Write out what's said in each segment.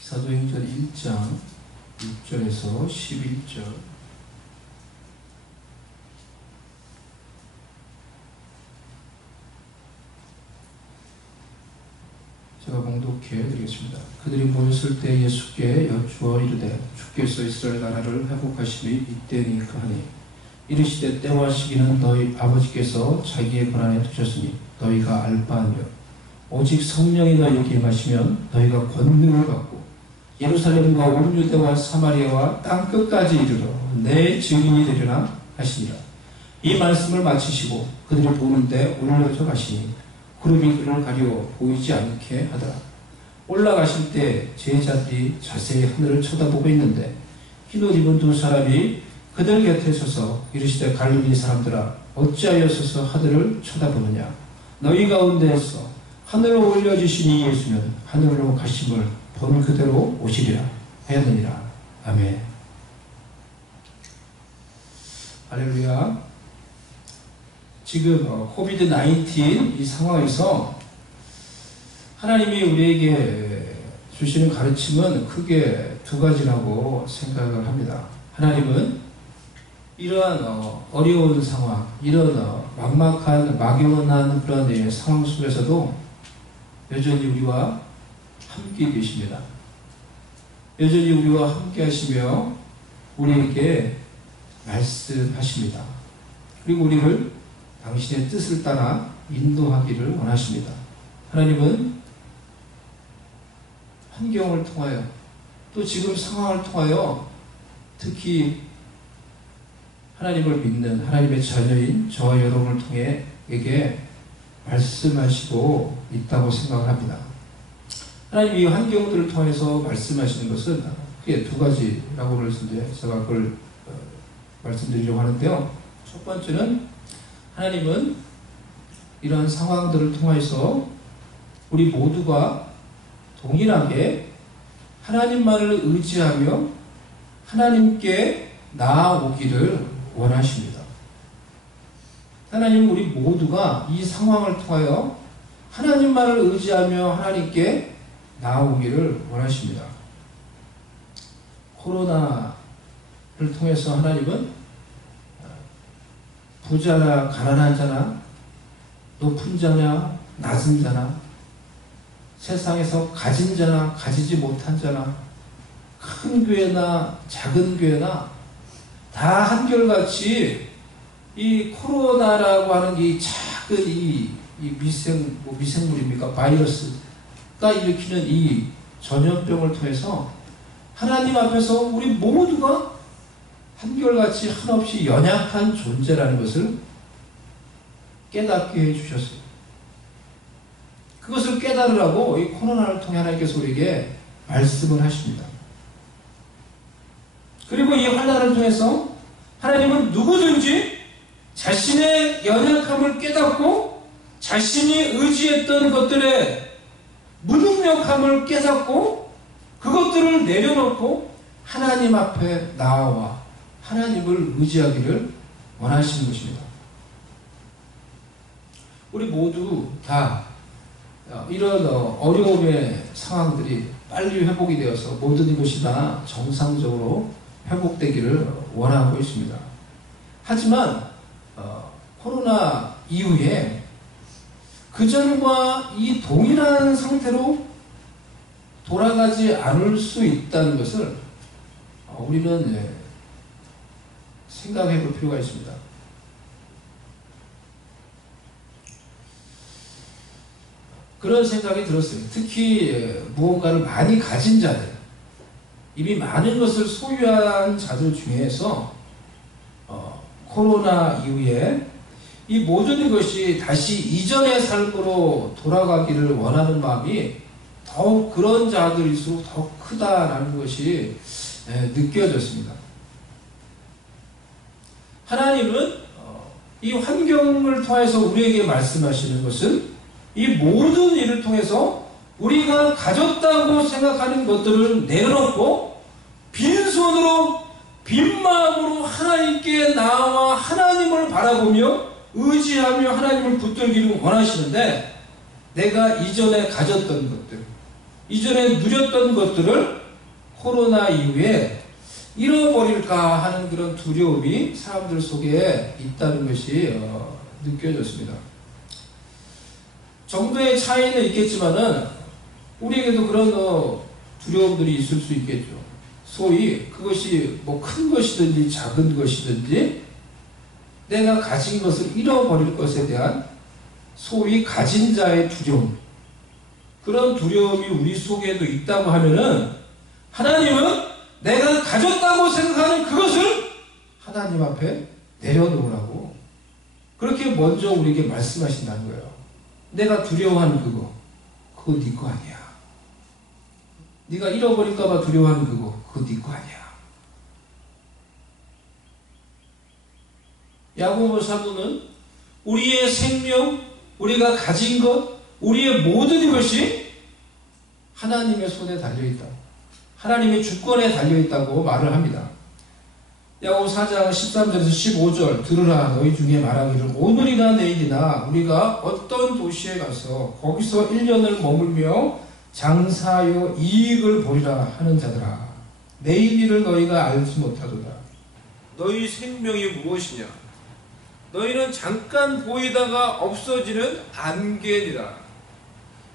사도행전 1장 6절에서 11절. 제가 봉독해 드리겠습니다. 그들이 모였을 때 예수께 여쭈어 이르되 주께서 이스라엘 나라를 회복하심이 이때니까 하니 이르시되 때와 시기는 너희 아버지께서 자기의 권한에 두셨으니 너희가 알 바 아니요 오직 성령이 너희에게 임하시면 너희가 권능을 받고 예루살렘과 온 유대와 사마리아와 땅끝까지 이르러 내 증인이 되리라 하시니라. 이 말씀을 마치시고 그들이 보는데 올라져 가시니 구름이 그를 가려 보이지 않게 하더라. 올라가실 때 제자들이 자세히 하늘을 쳐다보고 있는데 흰옷 입은 두 사람이 그들 곁에 서서 이르시되 갈릴리 사람들아 어찌하여 서서 하늘을 쳐다보느냐. 너희 가운데에서 하늘로 올려주신 이 예수는 하늘로 가심을 본 그대로 오시리라 하였느니라. 아멘. 할렐루야. 지금 코비드-19 이 상황에서 하나님이 우리에게 주시는 가르침은 크게 두 가지라고 생각을 합니다. 하나님은 이러한 어려운 상황, 이런 막막한 막연한 그런 상황 속에서도 여전히 우리와 함께 계십니다. 여전히 우리와 함께 하시며 우리에게 말씀하십니다. 그리고 우리를 당신의 뜻을 따라 인도하기를 원하십니다. 하나님은 환경을 통하여 또 지금 상황을 통하여 특히 하나님을 믿는 하나님의 자녀인 저와 여러분을 통해 에게 말씀하시고 있다고 생각을 합니다. 하나님이 이 환경들을 통해서 말씀하시는 것은 크게 두 가지라고 그랬는데 제가 그걸 말씀드리려고 하는데요. 첫 번째는 하나님은 이러한 상황들을 통해서 우리 모두가 동일하게 하나님만을 의지하며 하나님께 나아오기를 원하십니다. 하나님은 우리 모두가 이 상황을 통하여 하나님만을 의지하며 하나님께 나아오기를 원하십니다. 코로나를 통해서 하나님은 부자나 가난한 자나 높은 자나 낮은 자나 세상에서 가진 자나 가지지 못한 자나 큰 교회나 작은 교회나 다 한결같이 이 코로나라고 하는 이 작은 이 미생물입니까? 바이러스가 일으키는 이 전염병을 통해서 하나님 앞에서 우리 모두가 한결같이 한없이 연약한 존재라는 것을 깨닫게 해주셨어요. 그것을 깨달으라고 이 코로나를 통해 하나님께서 우리에게 말씀을 하십니다. 그리고 이 환난을 통해서 하나님은 누구든지 자신의 연약함을 깨닫고 자신이 의지했던 것들의 무능력함을 깨닫고 그것들을 내려놓고 하나님 앞에 나와 하나님을 의지하기를 원하시는 것입니다. 우리 모두 다 이런 어려움의 상황들이 빨리 회복이 되어서 모든 것이 다 정상적으로 회복되기를 원하고 있습니다. 하지만 코로나 이후에 그전과 이 동일한 상태로 돌아가지 않을 수 있다는 것을 우리는 생각해 볼 필요가 있습니다. 그런 생각이 들었어요. 특히 무언가를 많이 가진 자들, 이미 많은 것을 소유한 자들 중에서 코로나 이후에 이 모든 것이 다시 이전의 삶으로 돌아가기를 원하는 마음이 더욱 그런 자들일수록 더 크다라는 것이 느껴졌습니다. 하나님은 이 환경을 통해서 우리에게 말씀하시는 것은 이 모든 일을 통해서 우리가 가졌다고 생각하는 것들을 내려놓고 빈손으로 빈 마음으로 하나님께 나와 하나님을 바라보며 의지하며 하나님을 붙들기를 원하시는데 내가 이전에 가졌던 것들, 이전에 누렸던 것들을 코로나 이후에 잃어버릴까 하는 그런 두려움이 사람들 속에 있다는 것이 느껴졌습니다. 정도의 차이는 있겠지만은 우리에게도 그런 두려움들이 있을 수 있겠죠. 소위 그것이 뭐 큰 것이든지 작은 것이든지 내가 가진 것을 잃어버릴 것에 대한 소위 가진 자의 두려움, 그런 두려움이 우리 속에도 있다고 하면은 하나님은 내가 가졌다고 생각하는 그것을 하나님 앞에 내려놓으라고 그렇게 먼저 우리에게 말씀하신다는 거예요. 내가 두려워하는 그거 네 거 아니야. 네가 잃어버릴까 봐 두려워하는 그거 네 거 아니야. 야고보 사도는 우리의 생명, 우리가 가진 것, 우리의 모든 것이 하나님의 손에 달려있다. 하나님의 주권에 달려있다고 말을 합니다. 야고보 4장 13절에서 15절 들으라 너희 중에 말하기를 오늘이나 내일이나 우리가 어떤 도시에 가서 거기서 1년을 머물며 장사하여 이익을 보리라 하는 자들아 내일 일을 너희가 알지 못하도다. 너희 생명이 무엇이냐? 너희는 잠깐 보이다가 없어지는 안개니라.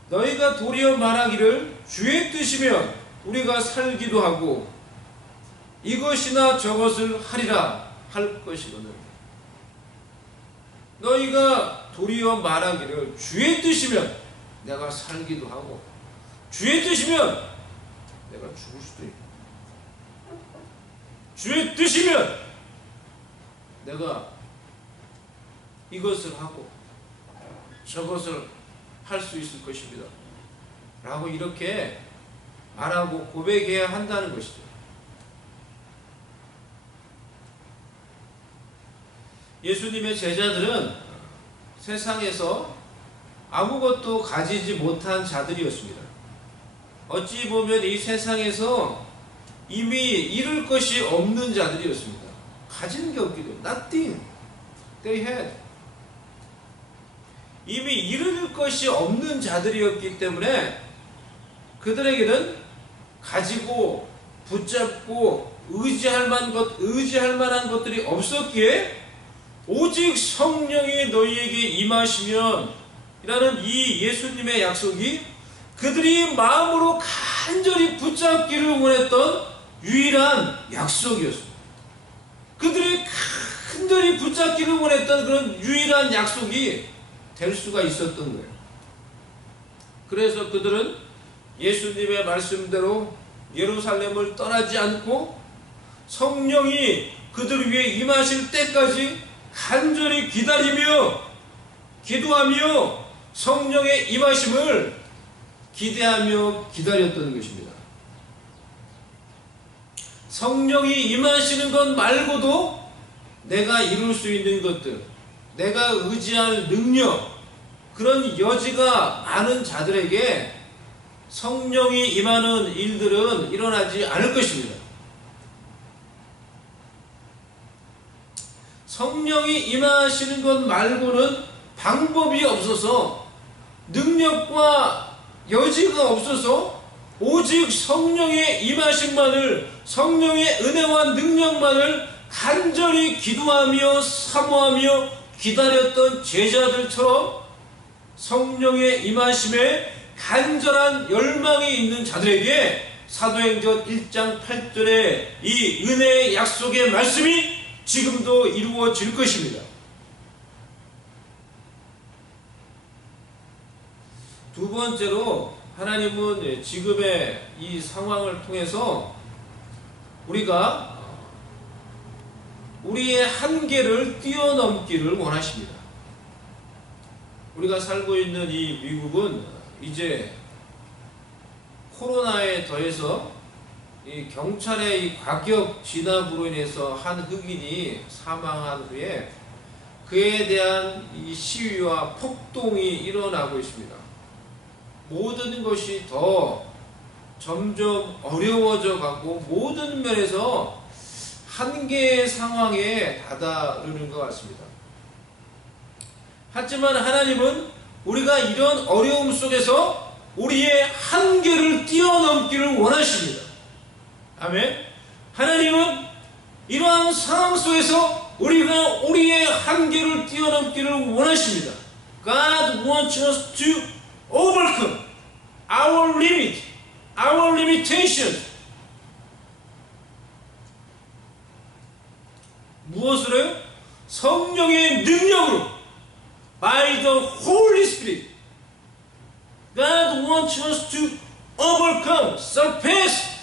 너희가 도리어 말하기를 주의 뜻이면 우리가 살기도 하고 이것이나 저것을 하리라 할 것이거늘. 너희가 도리어 말하기를 주의 뜻이면 내가 살기도 하고 주의 뜻이면 내가 죽을 수도 있고 주의 뜻이면 내가 이것을 하고 저것을 할 수 있을 것입니다 라고 이렇게 말하고 고백해야 한다는 것이죠. 예수님의 제자들은 세상에서 아무것도 가지지 못한 자들이었습니다. 어찌 보면 이 세상에서 이미 잃을 것이 없는 자들이었습니다. 가진 게 없기도 nothing they had. 이미 잃을 것이 없는 자들이었기 때문에 그들에게는 가지고 붙잡고 의지할 만한 것들이 없었기에 오직 성령이 너희에게 임하시면 이라는 이 예수님의 약속이 그들이 마음으로 간절히 붙잡기를 원했던 유일한 약속이었습니다. 그들이 간절히 붙잡기를 원했던 그런 유일한 약속이 될 수가 있었던 거예요. 그래서 그들은 예수님의 말씀대로 예루살렘을 떠나지 않고 성령이 그들 위해 임하실 때까지 간절히 기다리며 기도하며 성령의 임하심을 기대하며 기다렸던 것입니다. 성령이 임하시는 것 말고도 내가 이룰 수 있는 것들, 내가 의지할 능력, 그런 여지가 많은 자들에게 성령이 임하는 일들은 일어나지 않을 것입니다. 성령이 임하시는 것 말고는 방법이 없어서 능력과 여지가 없어서 오직 성령의 임하심만을, 성령의 은혜와 능력만을 간절히 기도하며 사모하며 기다렸던 제자들처럼 성령의 임하심에 간절한 열망이 있는 자들에게 사도행전 1장 8절의 이 은혜의 약속의 말씀이 지금도 이루어질 것입니다. 두 번째로 하나님은 지금의 이 상황을 통해서 우리가 우리의 한계를 뛰어넘기를 원하십니다. 우리가 살고 있는 이 미국은 이제 코로나에 더해서 이 경찰의 이 과격 진압으로 인해서 한 흑인이 사망한 후에 그에 대한 이 시위와 폭동이 일어나고 있습니다. 모든 것이 더 점점 어려워져 가고 모든 면에서 한계의 상황에 다다르는 것 같습니다. 하지만 하나님은 우리가 이런 어려움 속에서 우리의 한계를 뛰어넘기를 원하십니다. 아멘. 하나님은 이러한 상황 속에서 우리가 우리의 한계를 뛰어넘기를 원하십니다. God wants us to overcome our limit, our limitations. 무엇으로요? 성령의 능력으로. By the Holy Spirit. God wants us to overcome, surpass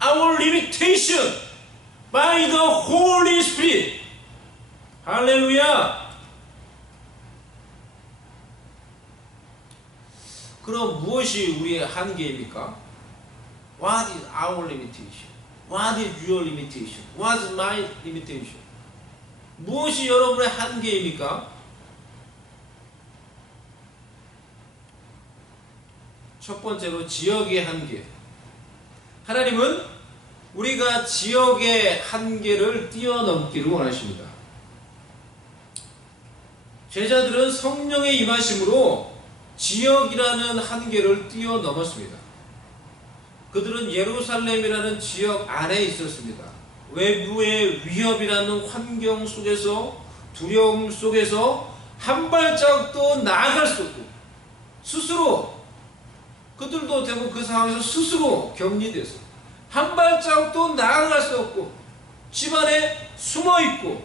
our limitation by the Holy Spirit. 할렐루야. 그럼 무엇이 우리의 한계입니까? What is our limitation? What is your limitation? What is my limitation? 무엇이 여러분의 한계입니까? 첫 번째로 지역의 한계. 하나님은 우리가 지역의 한계를 뛰어넘기를 원하십니다. 제자들은 성령의 임하심으로 지역이라는 한계를 뛰어넘었습니다. 그들은 예루살렘이라는 지역 안에 있었습니다. 외부의 위협이라는 환경 속에서, 두려움 속에서 한 발짝도 나아갈 수 없고, 스스로 그들도 대부분 그 상황에서 스스로 격리돼서 한 발짝도 나아갈 수 없고 집안에 숨어있고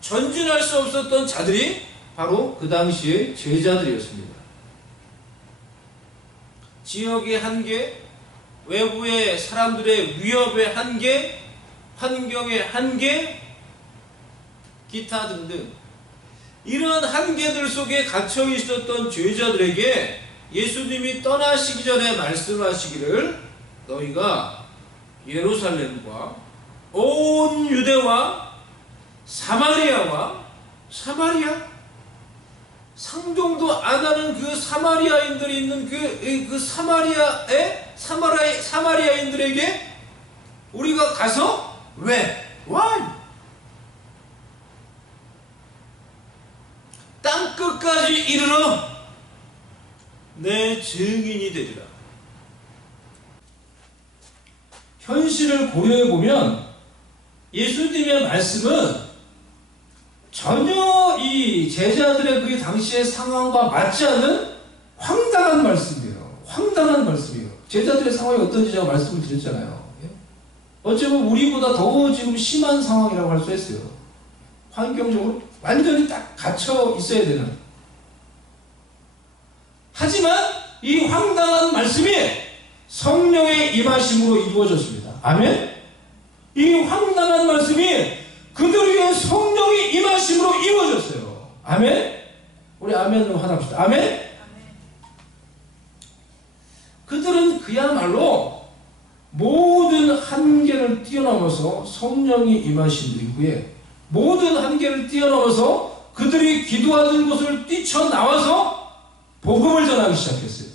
전진할 수 없었던 자들이 바로 그 당시의 제자들이었습니다. 지역의 한계, 외부의 사람들의 위협의 한계, 환경의 한계, 기타 등등 이러한 한계들 속에 갇혀 있었던 제자들에게 예수님이 떠나시기 전에 말씀하시기를 너희가 예루살렘과 온 유대와 사마리아 상종도 안 하는 그 사마리아인들이 있는 그 사마리아인들에게 우리가 가서 왜? Why? 땅 끝까지 이르러 내 증인이 되리라. 현실을 고려해보면 예수님의 말씀은 전혀 이 제자들의 그 당시의 상황과 맞지 않는 황당한 말씀이에요. 황당한 말씀이에요. 제자들의 상황이 어떤지 제가 말씀을 드렸잖아요. 어쩌면 우리보다 더 지금 심한 상황이라고 할 수 있어요. 환경적으로 완전히 딱 갇혀 있어야 되는. 하지만 이 황당한 말씀이 성령의 임하심으로 이루어졌습니다. 아멘? 이 황당한 말씀이 그들 위해 성령의 임하심으로 이루어졌어요. 아멘? 우리 아멘으로 하나합시다. 아멘? 그들은 그야말로 모든 한계를 뛰어넘어서 성령이 임하신 이후에 모든 한계를 뛰어넘어서 그들이 기도하던 곳을 뛰쳐나와서 복음을 전하기 시작했어요.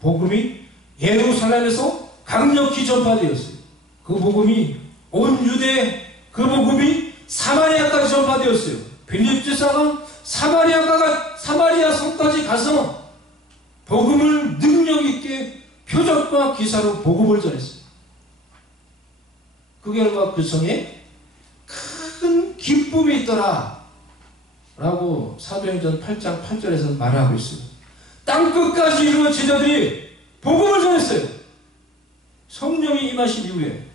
복음이 예루살렘에서 강력히 전파되었어요. 그 복음이 온 유대, 그 복음이 사마리아까지 전파되었어요. 빌립 지사가 사마리아 성까지 가서 복음을 능력 있게 표적과 기사로 복음을 전했어요. 그 결과 그 성에 큰 기쁨이 있더라 라고 사도행전 8장 8절에서 말하고 있어요. 땅끝까지 이르는 제자들이 복음을 전했어요. 성령이 임하신 이후에.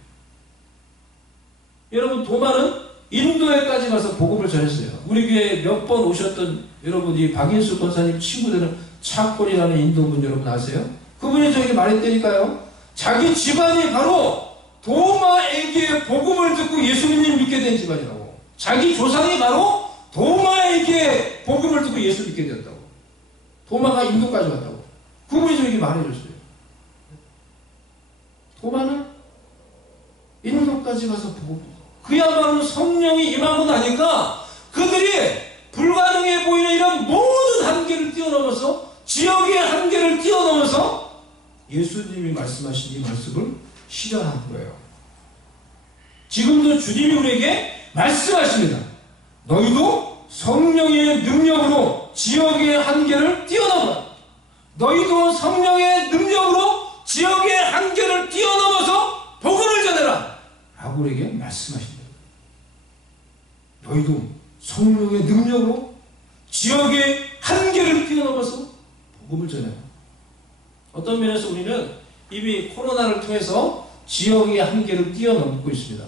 여러분 도마는 인도에까지 가서 복음을 전했어요. 우리 교회에 몇 번 오셨던 여러분 이 박인수 권사님 친구들은 차콜이라는 인도분 여러분 아세요? 그분이 저에게 말했다니까요. 자기 집안이 바로 도마에게 복음을 듣고 예수님 믿게 된 집안이라고. 자기 조상이 바로 도마에게 복음을 듣고 예수 믿게 되었다고. 도마가 인도까지 왔다고. 그분이 저에게 말해줬어요. 도마는 인도까지 가서 복음. 그야말로 성령이 임하고 나니까 그들이 불가능해 보이는 이런 모든 한계를 뛰어넘어서 지역의 한계를 뛰어넘어서 예수님이 말씀하신 이 말씀을 실현한 거예요. 지금도 주님이 우리에게 말씀하십니다. 너희도 성령의 능력으로 지역의 한계를 뛰어넘어라. 너희도 성령의 능력으로 지역의 한계를 뛰어넘어서 복음을 전해라 라고 우리에게 말씀하십니다. 너희도 성령의 능력으로 지역의 한계를 뛰어넘어서 복음을 전해라. 어떤 면에서 우리는 이미 코로나를 통해서 지역의 한계를 뛰어넘고 있습니다.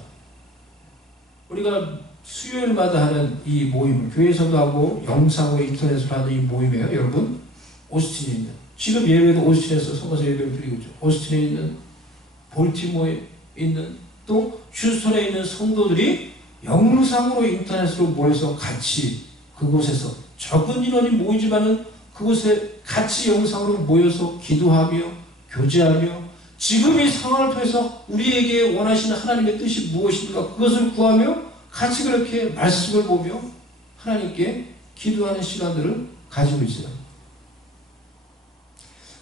우리가 수요일마다 하는 이 모임을 교회에서도 하고 영상으로 인터넷으로 하는 이 모임이에요. 여러분 오스틴에 있는, 지금 예배도 오스틴에서 선거서 예배를 드리고 있죠. 오스틴에 있는, 볼티모어에 있는, 또 휴스턴에 있는 성도들이 영상으로 인터넷으로 모여서 같이 그곳에서 적은 인원이 모이지만은 그곳에 같이 영상으로 모여서 기도하며 교제하며 지금 이 상황을 통해서 우리에게 원하시는 하나님의 뜻이 무엇인가 그것을 구하며 같이 그렇게 말씀을 보며 하나님께 기도하는 시간들을 가지고 있어요.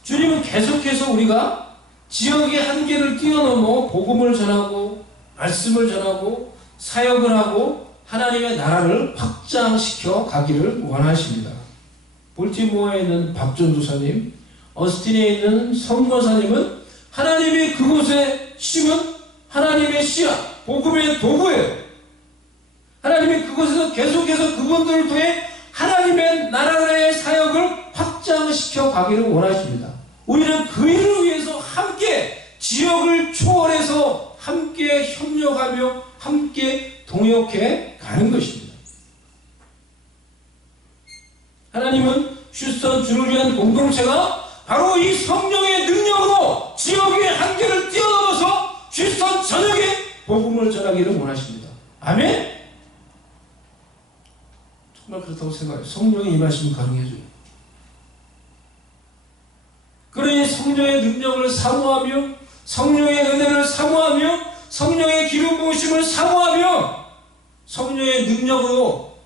주님은 계속해서 우리가 지역의 한계를 뛰어넘어 복음을 전하고 말씀을 전하고 사역을 하고 하나님의 나라를 확장시켜 가기를 원하십니다. 볼티모어에 있는 박전도사님, 어스틴에 있는 선거사님은 하나님이 그곳에 심은 하나님의 씨앗, 복음의 도구예요. 하나님이 그곳에서 계속해서 그분들을 통해 하나님의 나라의 사역을 확장시켜 가기를 원하십니다. 우리는 그 일을 위해서 함께 지역을 초월해서 함께 협력하며 함께 동역해 가는 것입니다. 하나님은 휴스턴 주를 공동체가 바로 이 성령의 능력으로 지역의 한계를 뛰어넘어서 휴스턴 전역에 복음을 전하기를 원하십니다. 아멘? 정말 그렇다고 생각해요. 성령이 임하시면 가능해져요. 그러니 성령의 능력을 사모하며 성령의 은혜를 사모하며 성령의 기름 부으심을 사모하며 성령의 능력으로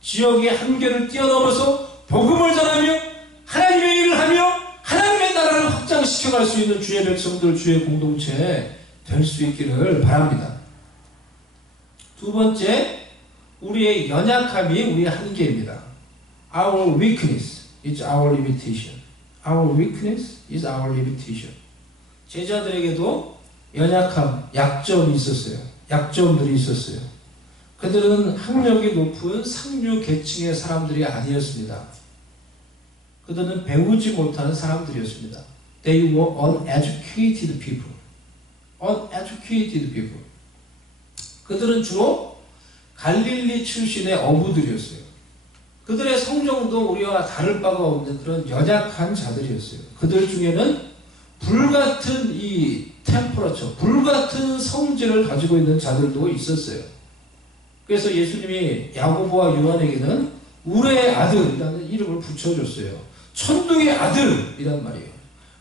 지역의 한계를 뛰어넘어서 복음을 전하며 하나님의 일을 하며 하나님의 나라를 확장시켜갈 수 있는 주의 백성들, 주의 공동체 될 수 있기를 바랍니다. 두 번째, 우리의 연약함이 우리의 한계입니다. Our weakness is our limitation. Our weakness is our limitation. 제자들에게도 연약함, 약점이 있었어요. 약점들이 있었어요. 그들은 학력이 높은 상류 계층의 사람들이 아니었습니다. 그들은 배우지 못하는 사람들이었습니다. They were uneducated people. Uneducated people. 그들은 주로 갈릴리 출신의 어부들이었어요. 그들의 성정도 우리와 다를 바가 없는 그런 연약한 자들이었어요. 그들 중에는 불같은 이 템퍼러처, 불같은 성질을 가지고 있는 자들도 있었어요. 그래서 예수님이 야고보와 요한에게는 울의 아들이라는 이름을 붙여줬어요. 천둥의 아들이란 말이에요.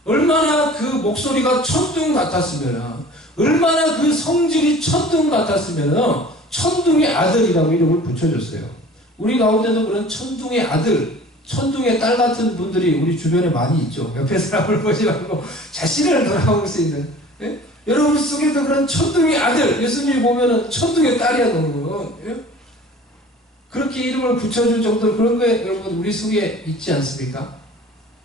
얼마나 그 목소리가 천둥 같았으면, 얼마나 그 성질이 천둥 같았으면 천둥의 아들이라고 이름을 붙여줬어요. 우리 가운데도 그런 천둥의 아들, 천둥의 딸 같은 분들이 우리 주변에 많이 있죠. 옆에 사람을 보지 말고 자신을 돌아볼 수 있는. 예? 여러분 속에도 그런 천둥의 아들, 예수님이 보면은 천둥의 딸이야, 너는. 예? 그렇게 이름을 붙여줄 정도로 그런 거에 여러분 우리 속에 있지 않습니까?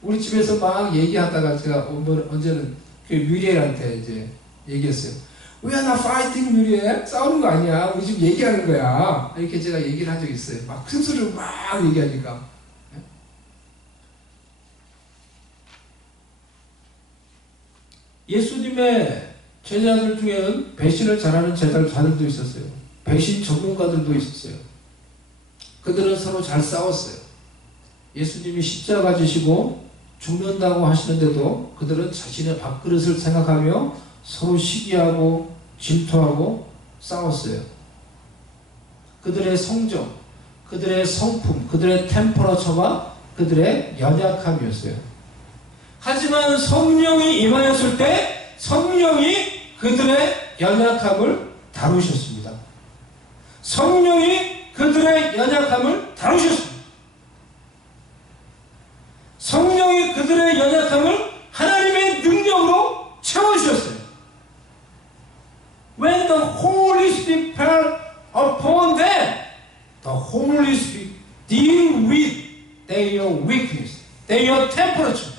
우리 집에서 막 얘기하다가 제가 언제는 그 뮤리엘한테 이제 얘기했어요. We are not fighting, 뮤리엘. 싸우는 거 아니야. 우리 지금 얘기하는 거야. 이렇게 제가 얘기를 한 적이 있어요. 막 큰 소리로 막 얘기하니까. 예수님의 제자들 중에는 배신을 잘하는 제자들도 있었어요. 배신 전문가들도 있었어요. 그들은 서로 잘 싸웠어요. 예수님이 십자가 지시고 죽는다고 하시는데도 그들은 자신의 밥그릇을 생각하며 서로 시기하고 질투하고 싸웠어요. 그들의 성정, 그들의 성품, 그들의 템퍼러처가 그들의 연약함이었어요. 하지만 성령이 임하였을 때 성령이 그들의 연약함을 다루셨습니다. 성령이 그들의 연약함을 다루셨습니다. 성령이 그들의 연약함을 하나님의 능력으로 채워주셨어요. When the Holy Spirit fell upon them, the Holy Spirit deal with their weakness, their temperature.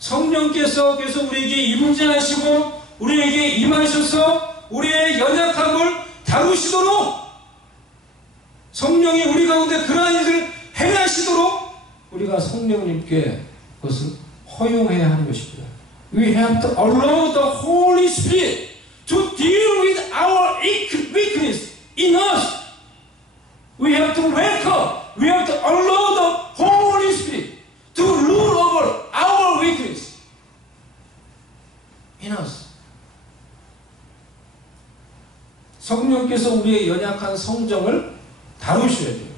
성령께서 계속 우리에게 임재하시고 우리에게 임하셔서 우리의 연약함을 다루시도록 성령이 우리 가운데 그러한 일을 행하시도록 우리가 성령님께 그것을 허용해야 하는 것입니다. We have to allow the Holy Spirit to deal with our weakness in us. We have to welcome, we have to allow the Holy Spirit to rule over our weakness in us. 성령께서 우리의 연약한 성정을 다루셔야 돼요.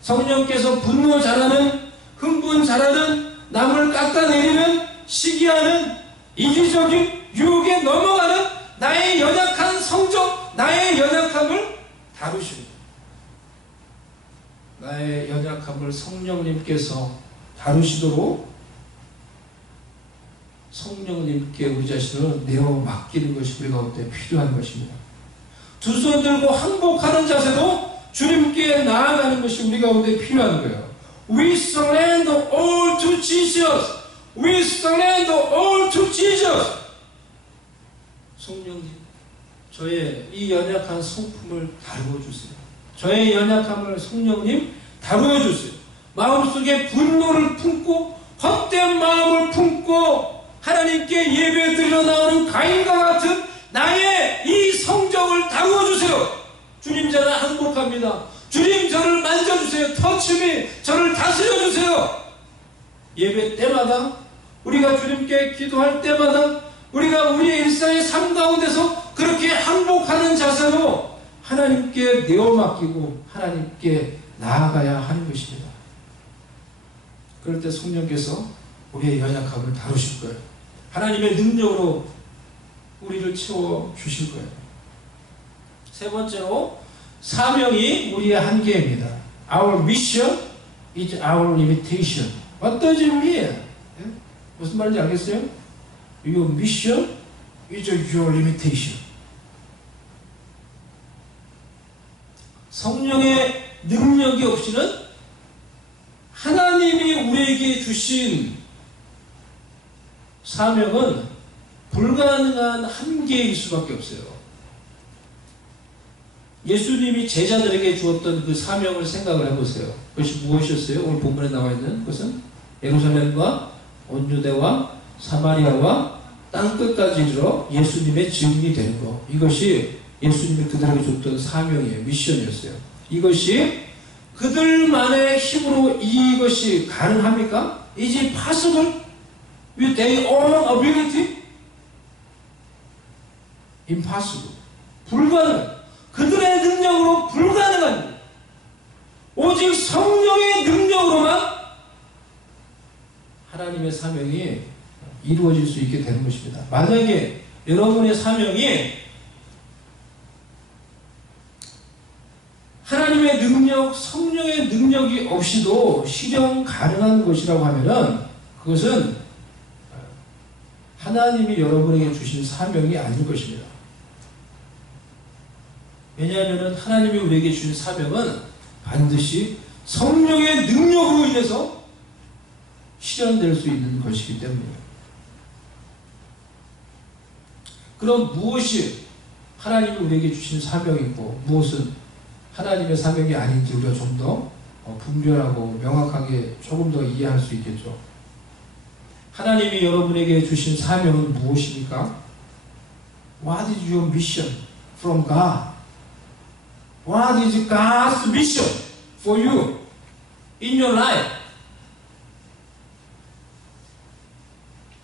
성령께서 분노 잘하는, 흥분 잘하는, 남을 깎아내리는, 시기하는, 이기적인 유혹에 넘어가는 나의 연약한 성정, 나의 연약함을 다루셔야 돼요. 나의 연약함을 성령님께서 다루시도록 성령님께 우리 자신을 내어 맡기는 것이 우리 가운데 필요한 것입니다. 두 손 들고 항복하는 자세로 주님께 나아가는 것이 우리 가운데 필요한 거예요. We surrender all to Jesus. We surrender all to Jesus. 성령님, 저의 이 연약한 성품을 다루어 주세요. 저의 연약함을 성령님 다루어 주세요. 마음속에 분노를 품고 헛된 마음을 품고 하나님께 예배 드리러 나오는 가인과 같은 나의 이 성정을 다루어 주세요. 주님, 저는 항복합니다. 주님, 저를 만져주세요. 터치미, 저를 다스려 주세요. 예배 때마다, 우리가 주님께 기도할 때마다, 우리가 우리의 일상의 삶 가운데서 그렇게 항복하는 자세로 하나님께 내어 맡기고 하나님께 나아가야 하는 것입니다. 그럴 때 성령께서 우리의 연약함을 다루실 거예요. 하나님의 능력으로 우리를 채워 주실 거예요. 세 번째로, 사명이 우리의 한계입니다. Our mission is our limitation. What does it mean? 무슨 말인지 알겠어요? Your mission is your limitation. 성령의 능력이 없이는 하나님이 우리에게 주신 사명은 불가능한 한계일 수밖에 없어요. 예수님이 제자들에게 주었던 그 사명을 생각을 해보세요. 그것이 무엇이었어요? 오늘 본문에 나와 있는 것은 예루살렘과 온 유대와 사마리아와 땅끝까지 이르러 예수님의 증인이 되는 것. 이것이 예수님이 그들에게 줬던 사명이에요. 미션이었어요. 이것이 그들만의 힘으로 이것이 가능합니까? Is it possible with their own ability? Impossible. 불가능. 그들의 능력으로 불가능한, 오직 성령의 능력으로만 하나님의 사명이 이루어질 수 있게 되는 것입니다. 만약에 여러분의 사명이 하나님의 능력, 성령의 능력이 없이도 실현 가능한 것이라고 하면은 그것은 하나님이 여러분에게 주신 사명이 아닐 것입니다. 왜냐하면 하나님이 우리에게 주신 사명은 반드시 성령의 능력으로 인해서 실현될 수 있는 것이기 때문이에요. 그럼 무엇이 하나님이 우리에게 주신 사명이고 무엇은 하나님의 사명이 아닌지 우리가 좀 더 분별하고 명확하게 조금 더 이해할 수 있겠죠. 하나님이 여러분에게 주신 사명은 무엇입니까? What is your mission from God? What is God's mission for you in your life?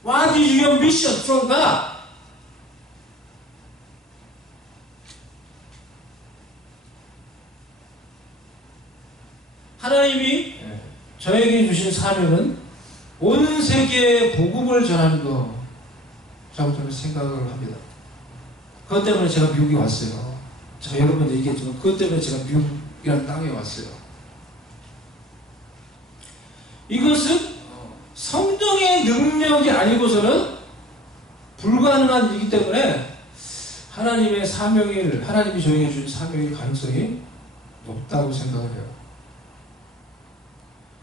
What is your mission from God? 하나님이 저에게 주신 사명은 온 세계에 복음을 전하는 것이라고 저는 생각을 합니다. 그것 때문에 제가 미국에 왔어요. 제가 여러분들 얘기했지만 그것 때문에 제가 미국이라는 땅에 왔어요. 이것은 성령의 능력이 아니고서는 불가능한 일이기 때문에 하나님의 사명을, 하나님이 저에게 주신 사명의 가능성이 높다고 생각을 해요.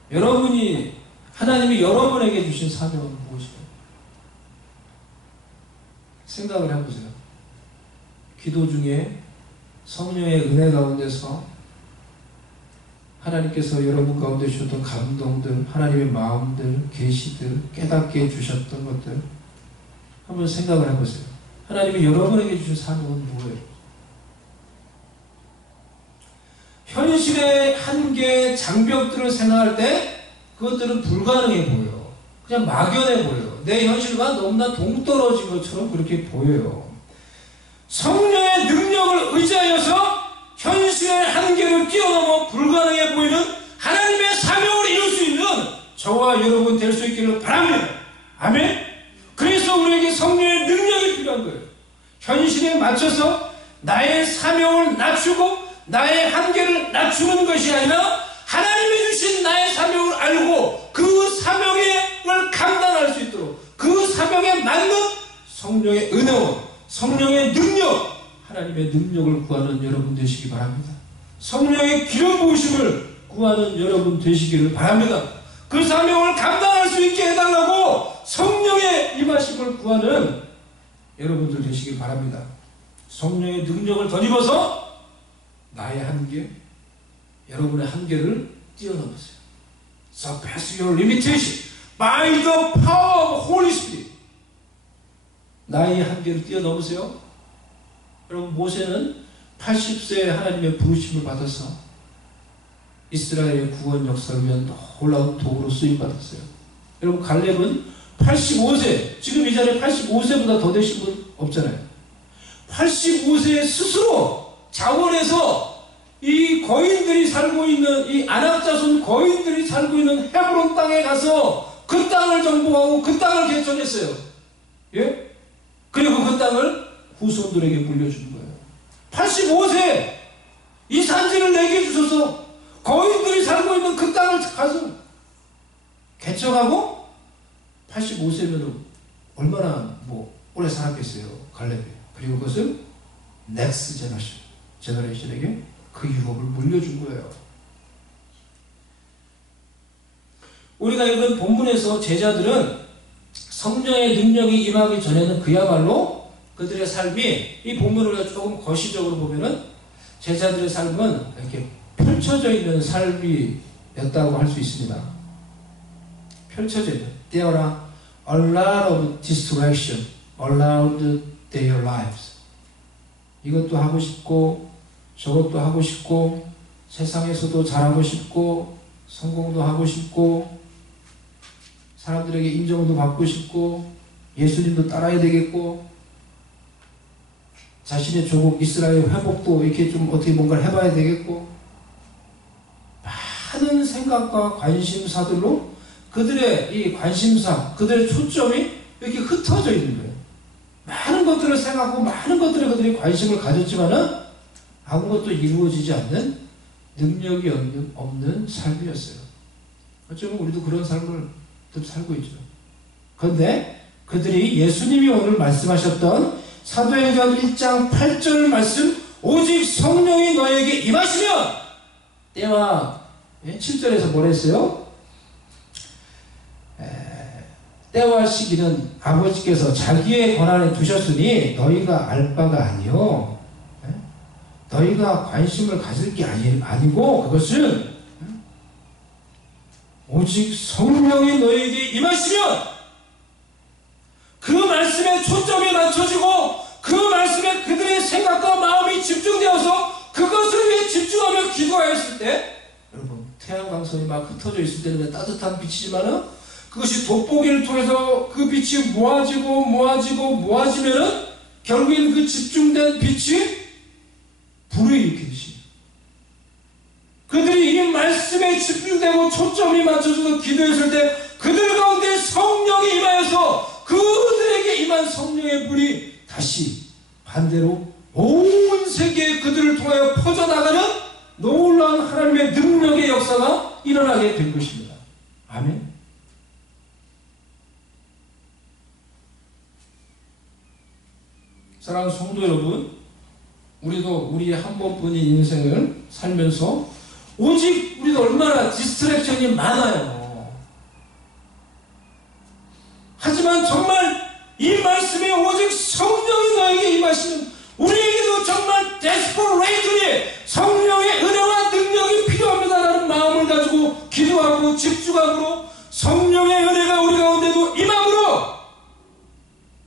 여러분이, 하나님이 여러분에게 주신 사명은 무엇이에요? 생각을 해보세요. 기도 중에 성령의 은혜 가운데서 하나님께서 여러분 가운데 주셨던 감동들, 하나님의 마음들, 계시들, 깨닫게 해주셨던 것들 한번 생각을 해보세요. 하나님이 여러분에게 주신 사명은 뭐예요? 현실의 한계, 장벽들을 생각할 때 그것들은 불가능해 보여요. 그냥 막연해 보여요. 내 현실과 너무나 동떨어진 것처럼 그렇게 보여요. 성령의 능력을 의지하여서 현실의 한계를 뛰어넘어 불가능해 보이는 하나님의 사명을 이룰 수 있는 저와 여러분 될 수 있기를 바랍니다. 아멘? 그래서 우리에게 성령의 능력이 필요한 거예요. 현실에 맞춰서 나의 사명을 낮추고 나의 한계를 낮추는 것이 아니라 하나님이 주신 나의 사명을 알고 그 사명을 감당할 수 있도록 그 사명에 맞는 성령의 은혜와 성령의 능력, 하나님의 능력을 구하는 여러분 되시기 바랍니다. 성령의 기름 부으심을 구하는 여러분 되시기를 바랍니다. 그 사명을 감당할 수 있게 해달라고 성령의 임하심을 구하는 여러분들 되시길 바랍니다. 성령의 능력을 덧입어서 나의 한계, 여러분의 한계를 뛰어넘으세요. Surpass your limitation by the power of Holy Spirit. 나의 한계를 뛰어넘으세요. 여러분 모세는 80세에 하나님의 부르심을 받아서 이스라엘의 구원 역사를 위한 놀라운 도구로 쓰임받았어요. 여러분 갈렙은 85세, 지금 이 자리에 85세보다 더 되신 분 없잖아요. 85세에 스스로 자원해서 이 거인들이 살고 있는 이 아낙자손 거인들이 살고 있는 헤브론 땅에 가서 그 땅을 정복하고 그 땅을 개척했어요. 예? 그리고 그 땅을 후손들에게 물려주는 거예요. 85세 이 산지를 내게 주셔서 거인들이 살고 있는 그 땅을 가서 개척하고 85세면 얼마나 오래 살았겠어요. 갈렙이. 그리고 그것을 넥스 제너레이션에게 그 유업을 물려준 거예요. 우리가 읽은 본문에서 제자들은 성령의 능력이 임하기 전에는 그야말로 그들의 삶이 이 본문을 조금 거시적으로 보면은 제자들의 삶은 이렇게 펼쳐져 있는 삶이었다고 할 수 있습니다. 펼쳐져 있는. There are a lot of distraction around their lives. 이것도 하고 싶고 저것도 하고 싶고 세상에서도 잘하고 싶고 성공도 하고 싶고 사람들에게 인정도 받고 싶고 예수님도 따라야 되겠고 자신의 조국 이스라엘 회복도 이렇게 좀 어떻게 뭔가를 해봐야 되겠고 많은 생각과 관심사들로 그들의 이 관심사, 그들의 초점이 이렇게 흩어져 있는 거예요. 많은 것들을 생각하고 많은 것들에 그들이 관심을 가졌지만은 아무것도 이루어지지 않는 능력이 없는 삶이었어요. 어쩌면 우리도 그런 삶을 살고 있죠. 그런데 그들이 예수님이 오늘 말씀하셨던 사도행전 1장 8절 말씀 오직 성령이 너에게 임하시면 때와 7절에서 뭐라 했어요? 때와 시기는 아버지께서 자기의 권한에 두셨으니 너희가 알 바가 아니요 너희가 관심을 가질 게 아니고 그것은 오직 성령이 너희에게 임하시면 그 말씀에 초점이 맞춰지고 그 말씀에 그들의 생각과 마음이 집중되어서 그것을 위해 집중하며 기도하였을 때 여러분 태양광선이 막 흩어져 있을 때는 따뜻한 빛이지만은 그것이 돋보기를 통해서 그 빛이 모아지면은 결국엔 그 집중된 빛이 불을 일으키듯이 그들이 이 말씀에 집중되고 초점이 맞춰져서 기도했을 때 그들 가운데 성령이 임하여서 그들에게 임한 성령의 불이 다시 반대로 온 세계에 그들을 통하여 퍼져나가는 놀라운 하나님의 능력의 역사가 일어나게 된 것입니다. 아멘. 사랑하는 성도 여러분, 우리도 우리의 한 번뿐인 인생을 살면서 오직 우리도 얼마나 디스트랙션이 많아요. 하지만 정말 이 말씀에 오직 성령이 너에게 임하시면 우리에게도 정말 desperately 성령의 은혜와 능력이 필요합니다라는 마음을 가지고 기도하고 집중함으로 성령의 은혜가 우리 가운데도 임함으로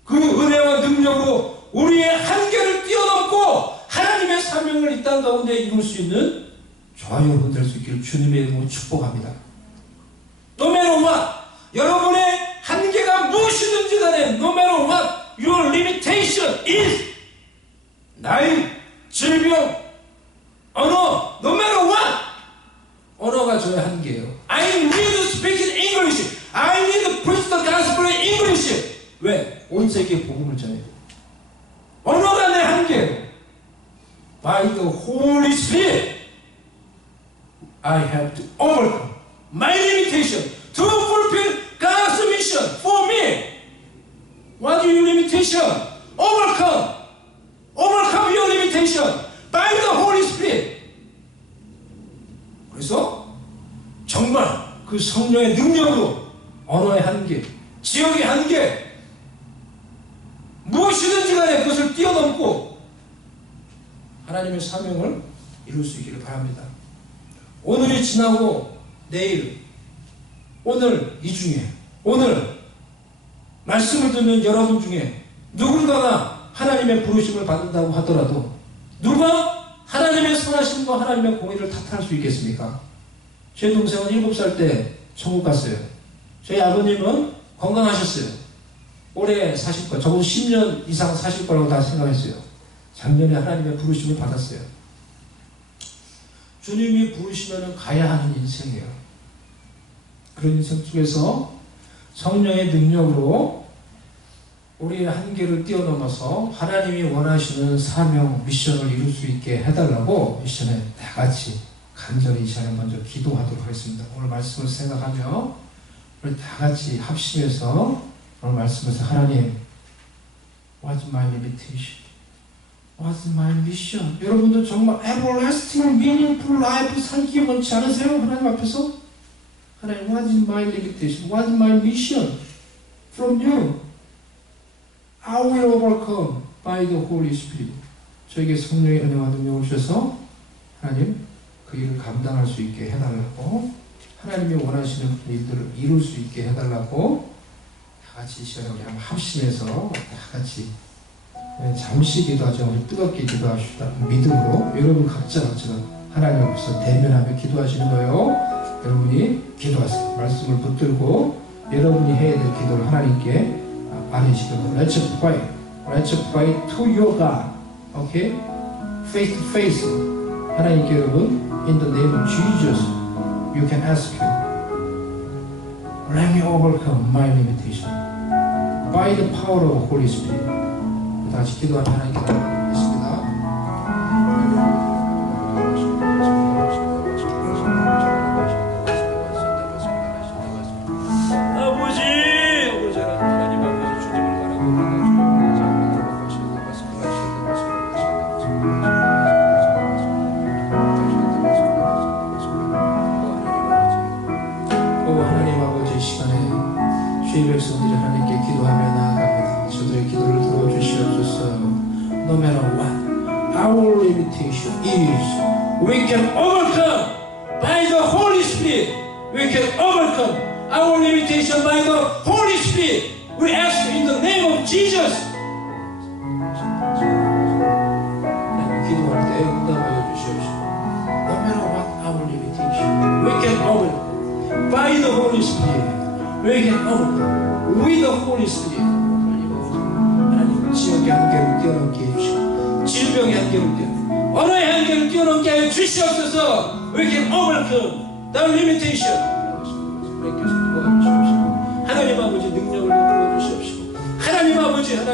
그 은혜와 능력으로 우리의 한계를 뛰어넘고 하나님의 사명을 이 땅 가운데 이룰 수 있는 저와 여러분 될 수 있기를 주님의 이름으로 축복합니다. No matter what, 여러분의 한계가 무엇이든지 간에 no matter what your limitation is, 나이, 질병, 언어, no matter what, 언어가 저의 한계예요. I need to speak in English. I need to preach the gospel in English. 왜? 온 세계에 복음을 전해야 돼요. 언어가 내 한계예요. By the Holy Spirit, I have to overcome my limitation to fulfill God's mission for me. What is your limitation? Overcome your limitation by the Holy Spirit. 그래서 정말 그 성령의 능력으로 언어의 한계, 지역의 한계, 무엇이든지 간에 그것을 뛰어넘고 하나님의 사명을 이룰 수 있기를 바랍니다. 오늘이 지나고 내일, 오늘 이 중에, 오늘 말씀을 듣는 여러분 중에 누군가가 하나님의 부르심을 받는다고 하더라도 누가 하나님의 선하심과 하나님의 공의를 탓할 수 있겠습니까? 제 동생은 7살 때 천국 갔어요. 저희 아버님은 건강하셨어요. 오래 사실 거, 적어도 10년 이상 사실 거라고 다 생각했어요. 작년에 하나님의 부르심을 받았어요. 주님이 부르시면 가야 하는 인생이에요. 그런 인생 속에서 성령의 능력으로 우리의 한계를 뛰어넘어서 하나님이 원하시는 사명, 미션을 이룰 수 있게 해달라고 이 시간에 다 같이 간절히 이 시간에 먼저 기도하도록 하겠습니다. 오늘 말씀을 생각하며 우리 다 같이 합심해서 오늘 말씀에서 하나님, What's my limitation? What's my mission? 여러분도 정말 everlasting, meaningful life 살기 원치 않으세요? 하나님 앞에서? 하나님, what is my limitation? What is my mission? From you. I will overcome by the Holy Spirit. 저에게 성령의 은혜와 능력을 주셔서 하나님 그 일을 감당할 수 있게 해달라고, 하나님이 원하시는 일들을 이룰 수 있게 해달라고 다 같이 이 시간에 우리 한번 합심해서 다 같이 잠시 기도하지 않고 뜨겁게 기도하시다. 믿음으로 여러분 각자 하나님 앞에서 대면하며 기도하시는 거예요. 여러분이 기도하세요. 말씀을 붙들고 여러분이 해야 될 기도를 하나님께 말해주시고 Let's pray. Let's pray to your God. Okay? Face to face. 하나님께 여러분 In the name of Jesus You can ask Him Let me overcome my limitation By the power of the Holy Spirit. 다시 기도하며 하나님께 나아가겠습니다. 아버지 하나님 아버지 주님을 바라고 하나님 아버지 시간에 주의 백성들이 하나님께 기도하며 나아갑니다. 저들의 기도를 들어주시옵소서. No matter what our limitation is, we can overcome by the Holy Spirit. We can overcome our limitation by the Holy Spirit. We ask in the name of Jesus. 기도할 때 응답하여 주시옵시고. No matter what our limitation, we can overcome by the Holy Spirit. We can overcome with the Holy Spirit. 하나님 지역의 한계를 뛰어넘게 해주시고 질병의 한계를 뛰어넘게 언어의 한계를 뛰어넘게 하여 주시옵소서. We can overcome the limitation. 하나님 아버지 능력을 부어주시옵시고 하나님 아버지 믿음을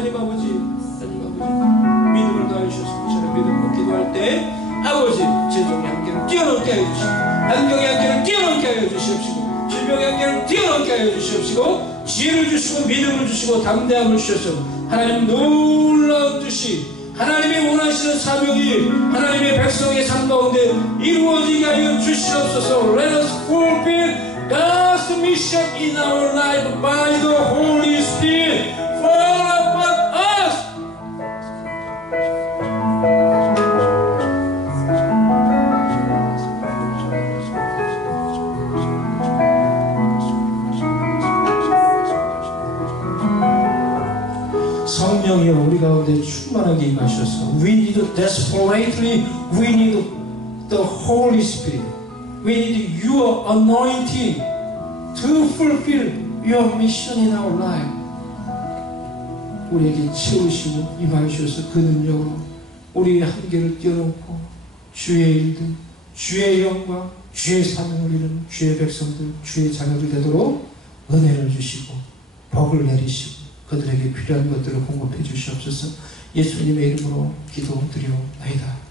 더하여 주시옵소서. 저는 믿음으로 기도할 때 아버지 재정의 한계를 뛰어넘게 하여 주시고 안경의 한계를 뛰어넘게 하여 주시옵시고 질병의 한계를 뛰어넘게 하여 주시옵시고 지혜를 주시고 믿음을 주시고 담대함을 주셔서 하나님 놀라운 뜻이 하나님이 원하시는 사명이 하나님의 백성의 삶 가운데 이루어지게 하여 주시옵소서. Let us fulfill God's mission in our life by the Holy Spirit. Fall upon us 성령이여 우리 가운데 충만하게 임하셔서 We need desperately, we need the Holy Spirit. We need your anointing to fulfill your mission in our life. 우리에게 채우시고 임하셔서 그 능력으로 우리의 한계를 뛰어넘고 주의 일들, 주의 영광, 주의 사명을 이루는 주의 백성들, 주의 자녀들 되도록 은혜를 주시고 복을 내리시고 그들에게 필요한 것들을 공급해 주시옵소서. 예수님의 이름으로 기도드리옵나이다.